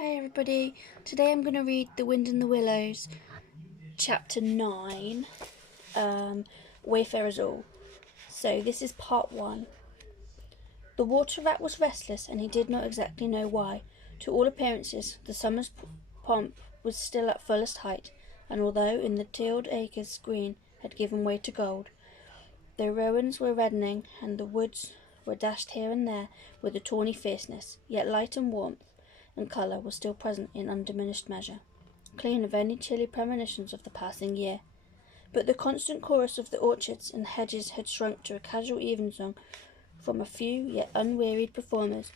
Hey everybody, today I'm going to read The Wind in the Willows, chapter 9, Wayfarers All. So this is part 1. The water rat was restless and he did not exactly know why. To all appearances, the summer's pomp was still at fullest height, and although in the tilled acres green had given way to gold, the rowans were reddening and the woods were dashed here and there with a tawny fierceness, yet light and warmth and colour was still present in undiminished measure, clean of any chilly premonitions of the passing year. But the constant chorus of the orchards and hedges had shrunk to a casual evensong from a few yet unwearied performers.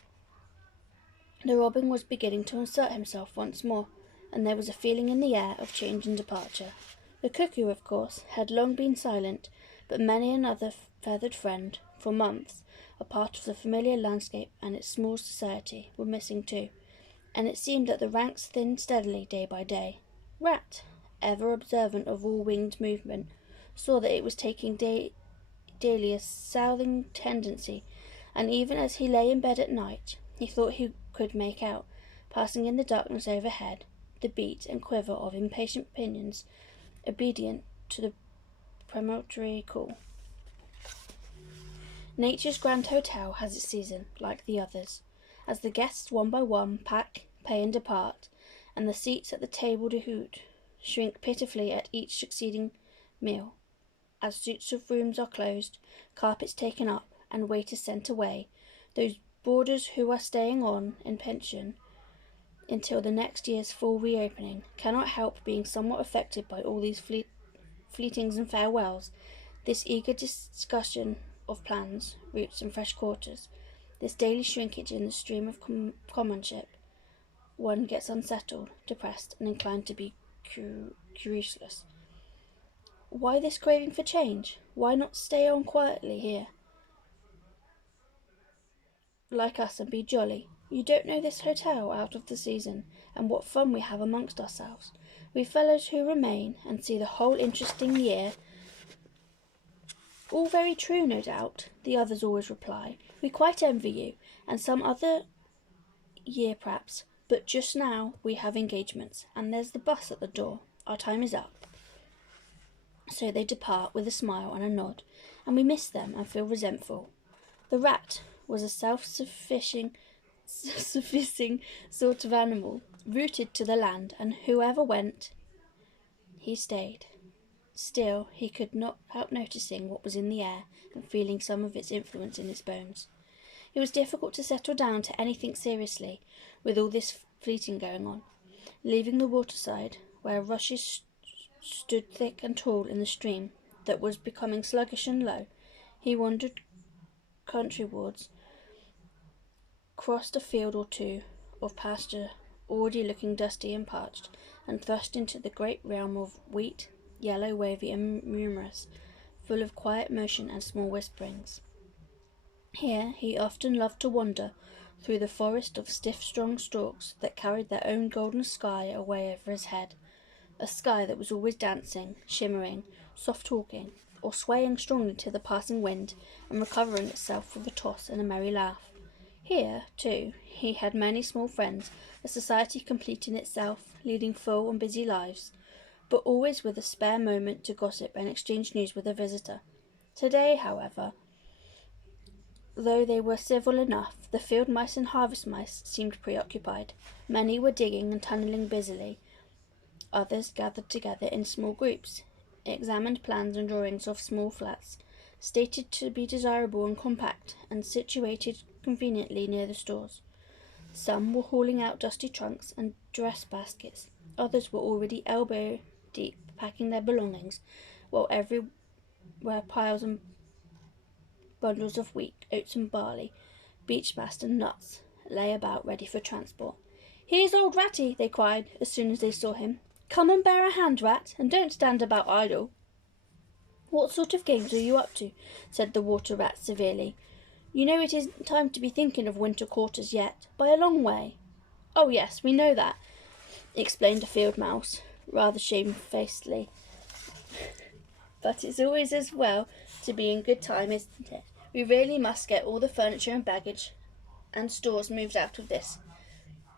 The robin was beginning to assert himself once more, and there was a feeling in the air of change and departure. The cuckoo, of course, had long been silent, but many another feathered friend, for months, a part of the familiar landscape and its small society, were missing too, and it seemed that the ranks thinned steadily day by day. Rat, ever observant of all winged movement, saw that it was taking daily a southing tendency, and even as he lay in bed at night, he thought he could make out, passing in the darkness overhead, the beat and quiver of impatient pinions, obedient to the premonitory call. Nature's grand hotel has its season, like the others. As the guests one by one pack, pay and depart, and the seats at the table d'hote shrink pitifully at each succeeding meal, as suites of rooms are closed, carpets taken up, and waiters sent away, those boarders who are staying on in pension until the next year's full reopening cannot help being somewhat affected by all these fleetings and farewells, this eager discussion of plans, routes, and fresh quarters, this daily shrinkage in the stream of commonship. One gets unsettled, depressed, and inclined to be querulous. Why this craving for change? Why not stay on quietly here, like us, and be jolly? You don't know this hotel out of the season, and what fun we have amongst ourselves. We fellows who remain and see the whole interesting year. All very true, no doubt, the others always reply. We quite envy you, and some other year perhaps, but just now we have engagements, and there's the bus at the door. Our time is up. So they depart with a smile and a nod, and we miss them and feel resentful. The rat was a self-sufficing sort of animal, rooted to the land, and whoever went, he stayed. Still, he could not help noticing what was in the air and feeling some of its influence in his bones. It was difficult to settle down to anything seriously with all this fleeting going on. Leaving the waterside, where rushes stood thick and tall in the stream that was becoming sluggish and low, he wandered countrywards, crossed a field or two of pasture already looking dusty and parched, and thrust into the great realm of wheat, yellow, wavy, and numerous, full of quiet motion and small whisperings. Here he often loved to wander through the forest of stiff, strong stalks that carried their own golden sky away over his head, a sky that was always dancing, shimmering, soft-talking, or swaying strongly to the passing wind and recovering itself with a toss and a merry laugh. Here, too, he had many small friends, a society complete in itself, leading full and busy lives, but always with a spare moment to gossip and exchange news with a visitor. Today, however, though they were civil enough, the field mice and harvest mice seemed preoccupied. Many were digging and tunnelling busily. Others gathered together in small groups, examined plans and drawings of small flats, stated to be desirable and compact, and situated conveniently near the stores. Some were hauling out dusty trunks and dress baskets. Others were already elbow deep packing their belongings, while everywhere piles and bundles of wheat, oats and barley, beech mast and nuts lay about ready for transport. "Here's old Ratty," they cried as soon as they saw him. "Come and bear a hand, Rat, and don't stand about idle." "What sort of games are you up to?" said the water rat severely. "You know it isn't time to be thinking of winter quarters yet, by a long way." "Oh yes, we know that," explained a field mouse, rather shamefacedly. "But it's always as well to be in good time, isn't it? We really must get all the furniture and baggage and stores moved out of this.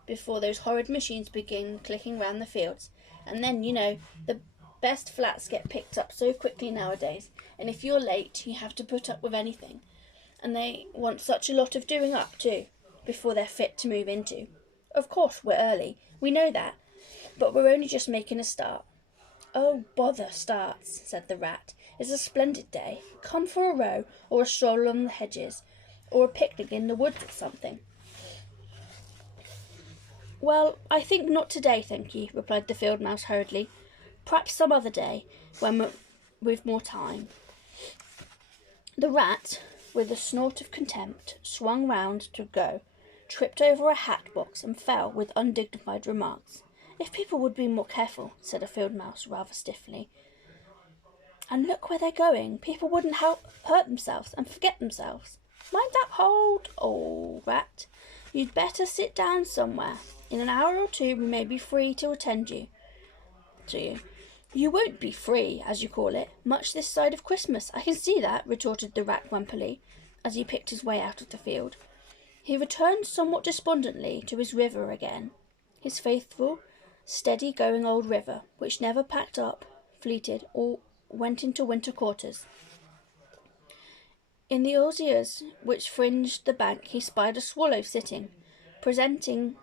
before those horrid machines begin clicking round the fields. And then, the best flats get picked up so quickly nowadays, and if you're late, you have to put up with anything. And they want such a lot of doing up, too, before they're fit to move into. Of course, we're early, we know that, but we're only just making a start. Oh, bother starts, said the rat. It's a splendid day. Come for a row, or a stroll on the hedges, or a picnic in the woods or something. Well, I think not today, thank you, replied the field mouse hurriedly. Perhaps some other day, when we've more time. The rat, with a snort of contempt, swung round to go, tripped over a hat box, and fell with undignified remarks. If people would be more careful, said a field mouse rather stiffly. And look where they're going. People wouldn't hurt themselves and forget themselves. Mind that hold, old rat. You'd better sit down somewhere. In an hour or two we may be free to attend to you. You won't be free, as you call it, much this side of Christmas. I can see that, retorted the rat grumpily, as he picked his way out of the field. He returned somewhat despondently to his river again, his faithful, steady-going old river, which never packed up, fleeted, or went into winter quarters. In the osiers which fringed the bank he spied a swallow sitting. Presently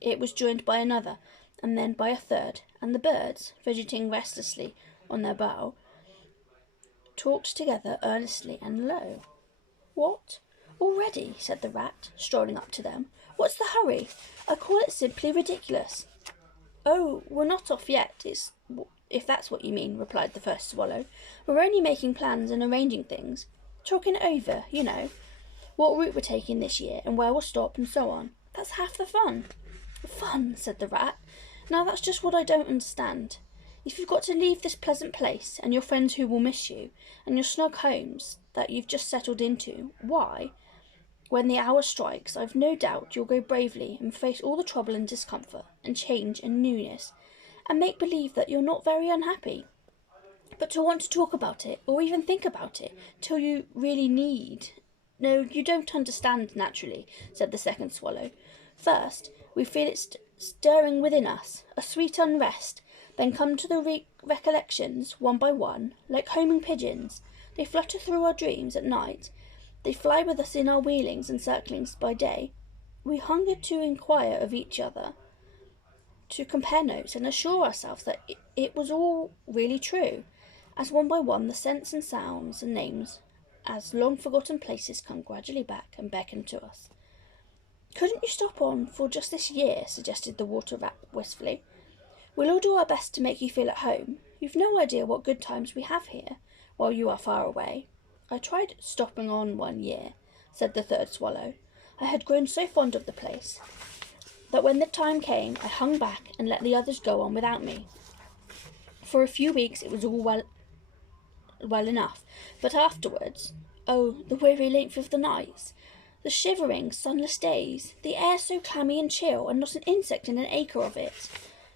it was joined by another, and then by a third, and the birds, fidgeting restlessly on their bough, talked together earnestly and low. What? Already? Said the rat, strolling up to them. What's the hurry? I call it simply ridiculous. Oh, we're not off yet, if that's what you mean, replied the first swallow. We're only making plans and arranging things. Talking it over, what route we're taking this year, and where we'll stop, and so on. That's half the fun. Fun, said the rat. Now that's just what I don't understand. If you've got to leave this pleasant place, and your friends who will miss you, and your snug homes that you've just settled into, why, when the hour strikes, I've no doubt you'll go bravely and face all the trouble and discomfort, and change and newness, and make believe that you're not very unhappy. But to want to talk about it, or even think about it, till you really need... No, you don't understand, naturally, said the second swallow. First, we feel it stirring within us, a sweet unrest, then come to the recollections, one by one, like homing pigeons. They flutter through our dreams at night. They fly with us in our wheelings and circlings by day. We hunger to inquire of each other, to compare notes and assure ourselves that it was all really true, as one by one the scents and sounds and names, as long-forgotten places come gradually back and beckon to us. Couldn't you stop on for just this year? Suggested the water rat wistfully. We'll all do our best to make you feel at home. You've no idea what good times we have here, while you are far away. I tried stopping on 1 year, said the third swallow. I had grown so fond of the place that when the time came, I hung back and let the others go on without me. For a few weeks it was all well enough, but afterwards, oh, the weary length of the nights, the shivering, sunless days, the air so clammy and chill, and not an insect in an acre of it.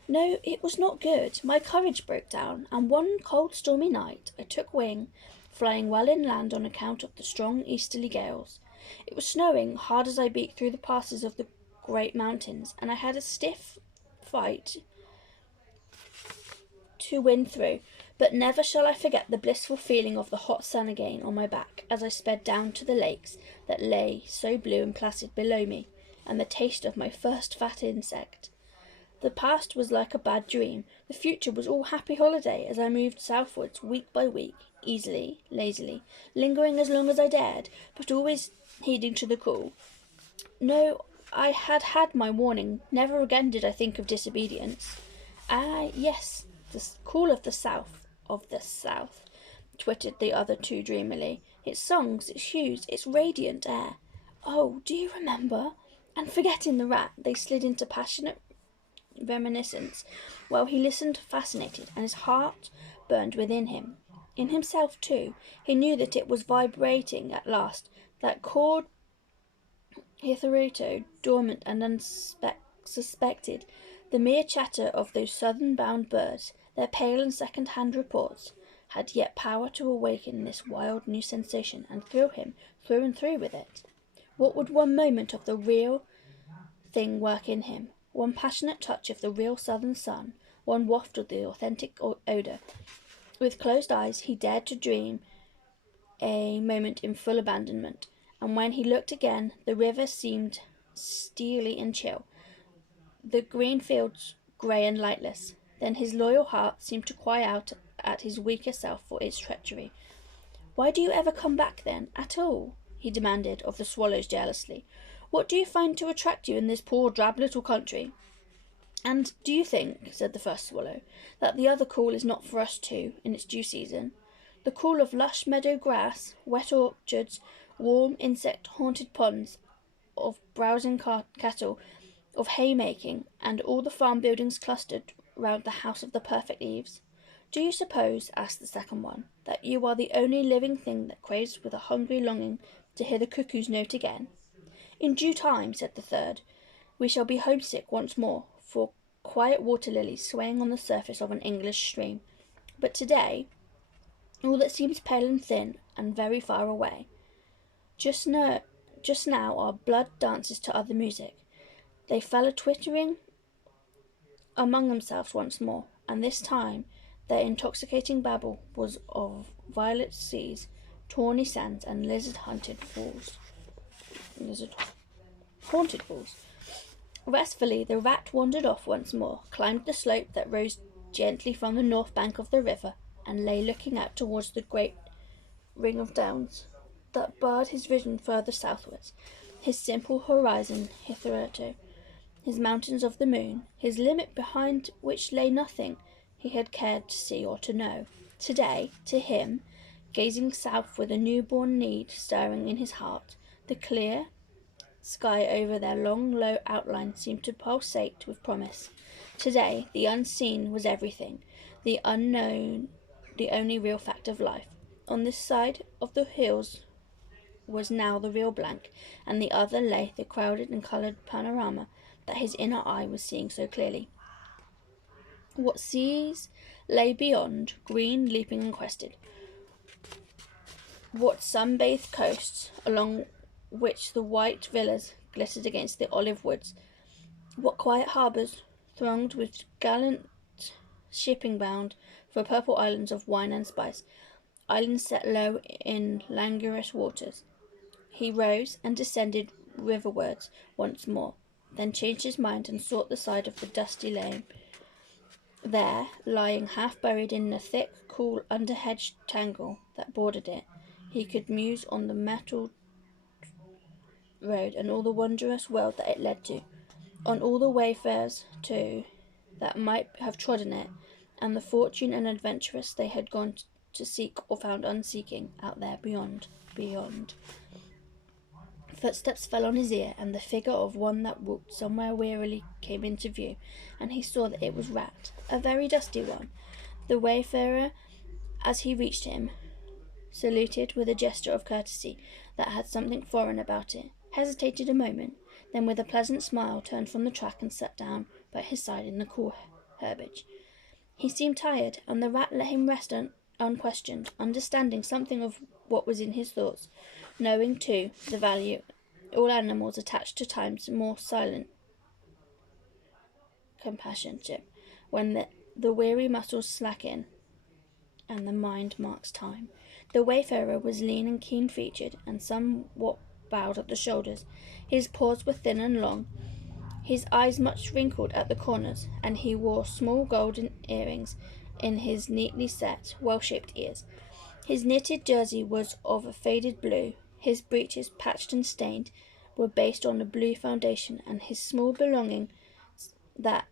No, it was not good. My courage broke down, and one cold, stormy night I took wing, flying well inland on account of the strong easterly gales. It was snowing hard as I beat through the passes of the great mountains, and I had a stiff fight to win through, but never shall I forget the blissful feeling of the hot sun again on my back as I sped down to the lakes that lay so blue and placid below me, and the taste of my first fat insect. The past was like a bad dream. The future was all happy holiday as I moved southwards week by week, easily, lazily, lingering as long as I dared, but always heeding to the call. No, I had my warning. Never again did I think of disobedience. Ah, yes, the call of the south, twittered the other two dreamily. Its songs, its hues, its radiant air. Oh, do you remember? And forgetting the rat, they slid into passionate reminiscence, while he listened fascinated, and his heart burned within him. In himself, too, he knew that it was vibrating at last, that chord hitherto dormant and unsuspected, the mere chatter of those southern-bound birds, their pale and second-hand reports, had yet power to awaken this wild new sensation and thrill him through and through with it. What would one moment of the real thing work in him, one passionate touch of the real southern sun, one waft of the authentic odour. With closed eyes he dared to dream a moment in full abandonment, and when he looked again the river seemed steely and chill, the green fields grey and lightless. Then his loyal heart seemed to cry out at his weaker self for its treachery. "Why do you ever come back, then, at all?" he demanded of the swallows jealously. "What do you find to attract you in this poor drab little country?" "And do you think," said the first swallow, "that the other call is not for us too, in its due season? The call of lush meadow grass, wet orchards, warm insect-haunted ponds, of browsing cattle, of haymaking, and all the farm buildings clustered round the house of the perfect eaves? Do you suppose," asked the second one, "that you are the only living thing that craves with a hungry longing to hear the cuckoo's note again?" "In due time," said the third, "we shall be homesick once more for quiet water lilies swaying on the surface of an English stream. But today, all that seems pale and thin and very far away. Just now our blood dances to other music. They fell a-twittering among themselves once more, and this time their intoxicating babble was of violet seas, tawny sands, and lizard-haunted falls. Restfully the rat wandered off once more, climbed the slope that rose gently from the north bank of the river, and lay looking out towards the great ring of downs that barred his vision further southwards, his simple horizon hitherto, his mountains of the moon, his limit behind which lay nothing he had cared to see or to know. Today, to him, gazing south with a newborn need stirring in his heart, the clear sky over their long, low outline seemed to pulsate with promise. Today, the unseen was everything, the unknown the only real fact of life. On this side of the hills was now the real blank, and the other lay the crowded and coloured panorama that his inner eye was seeing so clearly. What seas lay beyond, green, leaping and crested? What sun-bathed coasts, along which the white villas glittered against the olive woods? What quiet harbours, thronged with gallant shipping bound for purple islands of wine and spice, islands set low in languorous waters? He rose and descended riverwards once more, then changed his mind and sought the side of the dusty lane. There, lying half buried in the thick, cool, under-hedged tangle that bordered it, he could muse on the metalled road and all the wondrous world that it led to, on all the wayfarers, too, that might have trodden it, and the fortune and adventurous they had gone to seek or found unseeking out there beyond. Footsteps fell on his ear, and the figure of one that walked somewhere wearily came into view, and he saw that it was Rat, a very dusty one. The wayfarer, as he reached him, saluted with a gesture of courtesy that had something foreign about it, hesitated a moment, then with a pleasant smile turned from the track and sat down by his side in the cool herbage. He seemed tired, and the rat let him rest unquestioned, understanding something of what was in his thoughts, knowing, too, the value all animals attach to times more silent companionship, when the weary muscles slacken and the mind marks time. The wayfarer was lean and keen-featured, and somewhat bowed at the shoulders. His paws were thin and long, his eyes much wrinkled at the corners, and he wore small golden earrings in his neatly set, well-shaped ears. His knitted jersey was of a faded blue, his breeches, patched and stained, were based on a blue foundation, and his small belongings that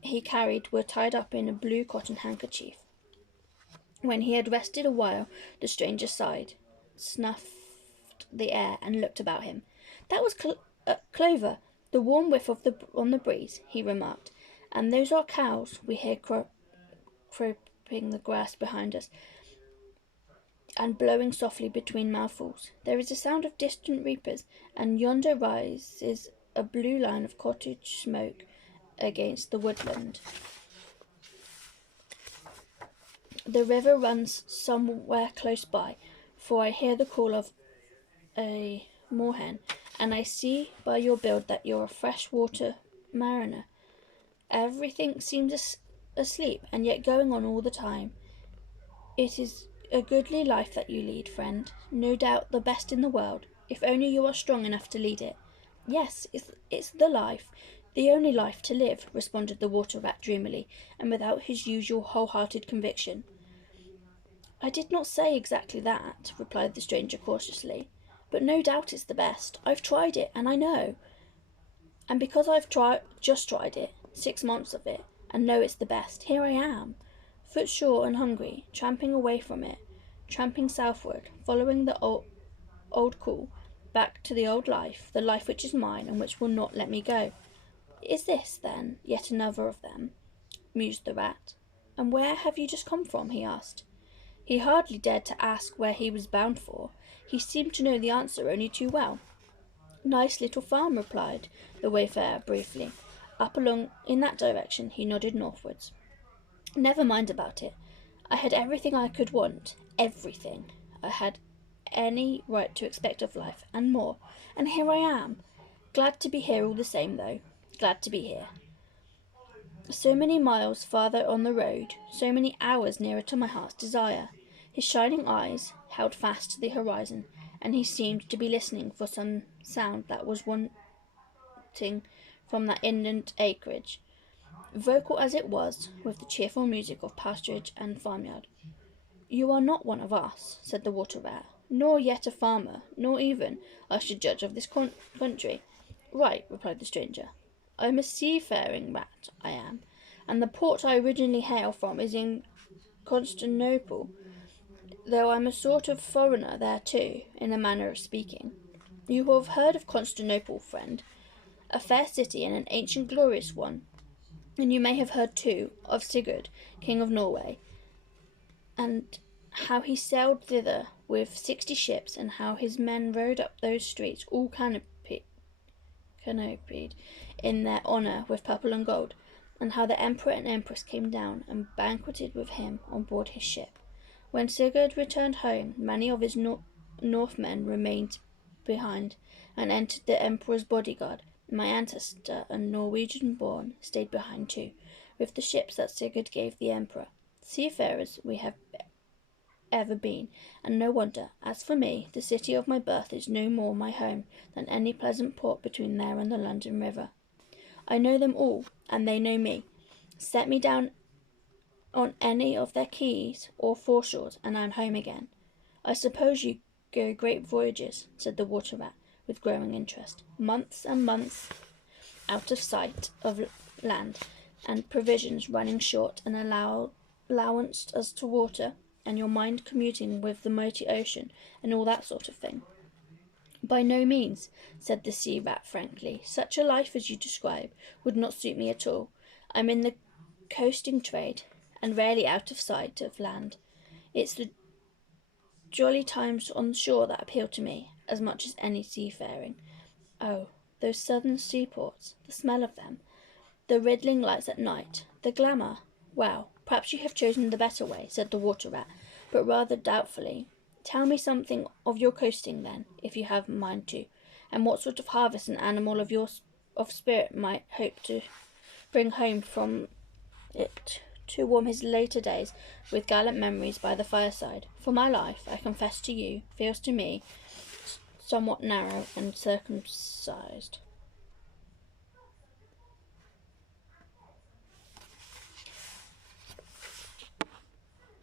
he carried were tied up in a blue cotton handkerchief. When he had rested a while, the stranger sighed, snuffed the air, and looked about him. "That was Clover, the warm whiff on the breeze," he remarked. "And those are cows we hear cropping the grass behind us, and blowing softly between mouthfuls. There is a sound of distant reapers, and yonder rises a blue line of cottage smoke against the woodland. The river runs somewhere close by, for I hear the call of a moorhen, and I see by your build that you're a freshwater mariner. Everything seems asleep, and yet going on all the time. It is a goodly life that you lead, friend. No doubt the best in the world, if only you are strong enough to lead it. Yes, it's the life, the only life to live, responded the water rat dreamily, and without his usual wholehearted conviction. I did not say exactly that, replied the stranger cautiously, but no doubt it's the best. I've tried it, and I know. And because I've just tried it, 6 months of it, and know it's the best, here I am, footsore and hungry, tramping away from it, tramping southward, following the old call, back to the old life, the life which is mine and which will not let me go. Is this, then, yet another of them? Mused the rat. And where have you just come from? He asked. He hardly dared to ask where he was bound for. He seemed to know the answer only too well. Nice little farm, replied the wayfarer briefly. Up along in that direction, he nodded northwards. Never mind about it. I had everything I could want. Everything. I had any right to expect of life, and more. And here I am. Glad to be here all the same, though. Glad to be here. So many miles farther on the road, so many hours nearer to my heart's desire. His shining eyes held fast to the horizon, and he seemed to be listening for some sound that was wanting from that inland acreage, vocal as it was with the cheerful music of pasturage and farmyard. You are not one of us, said the water rat, nor yet a farmer, nor even, I should judge, of this country. Right, replied the stranger. I'm a seafaring rat, I am, and the port I originally hail from is in Constantinople, though I'm a sort of foreigner there too, in a manner of speaking. You have heard of Constantinople, friend, a fair city and an ancient glorious one, and you may have heard too of Sigurd, king of Norway, and how he sailed thither with 60 ships, and how his men rode up those streets all canopied in their honour with purple and gold, and how the emperor and empress came down and banqueted with him on board his ship. When Sigurd returned home, many of his Northmen remained behind and entered the emperor's bodyguard. My ancestor, a Norwegian born, stayed behind too, with the ships that Sigurd gave the emperor. Seafarers we have ever been, and no wonder. As for me, the city of my birth is no more my home than any pleasant port between there and the London River. I know them all, and they know me. Set me down on any of their quays or foreshores, and I am home again. I suppose you go great voyages, said the water rat, with growing interest. Months and months out of sight of land, and provisions running short, and allowance as to water, and your mind commuting with the mighty ocean, and all that sort of thing. By no means, said the sea rat frankly. Such a life as you describe would not suit me at all. I'm in the coasting trade, and rarely out of sight of land. It's the jolly times on the shore that appeal to me, as much as any seafaring. Oh, those southern seaports, the smell of them, the riddling lights at night, the glamour. Well, perhaps you have chosen the better way, said the water rat, but rather doubtfully. Tell me something of your coasting, then, if you have a mind to, and what sort of harvest an animal of spirit might hope to bring home from it to warm his later days with gallant memories by the fireside. For my life, I confess to you, feels to me somewhat narrow and circumcised.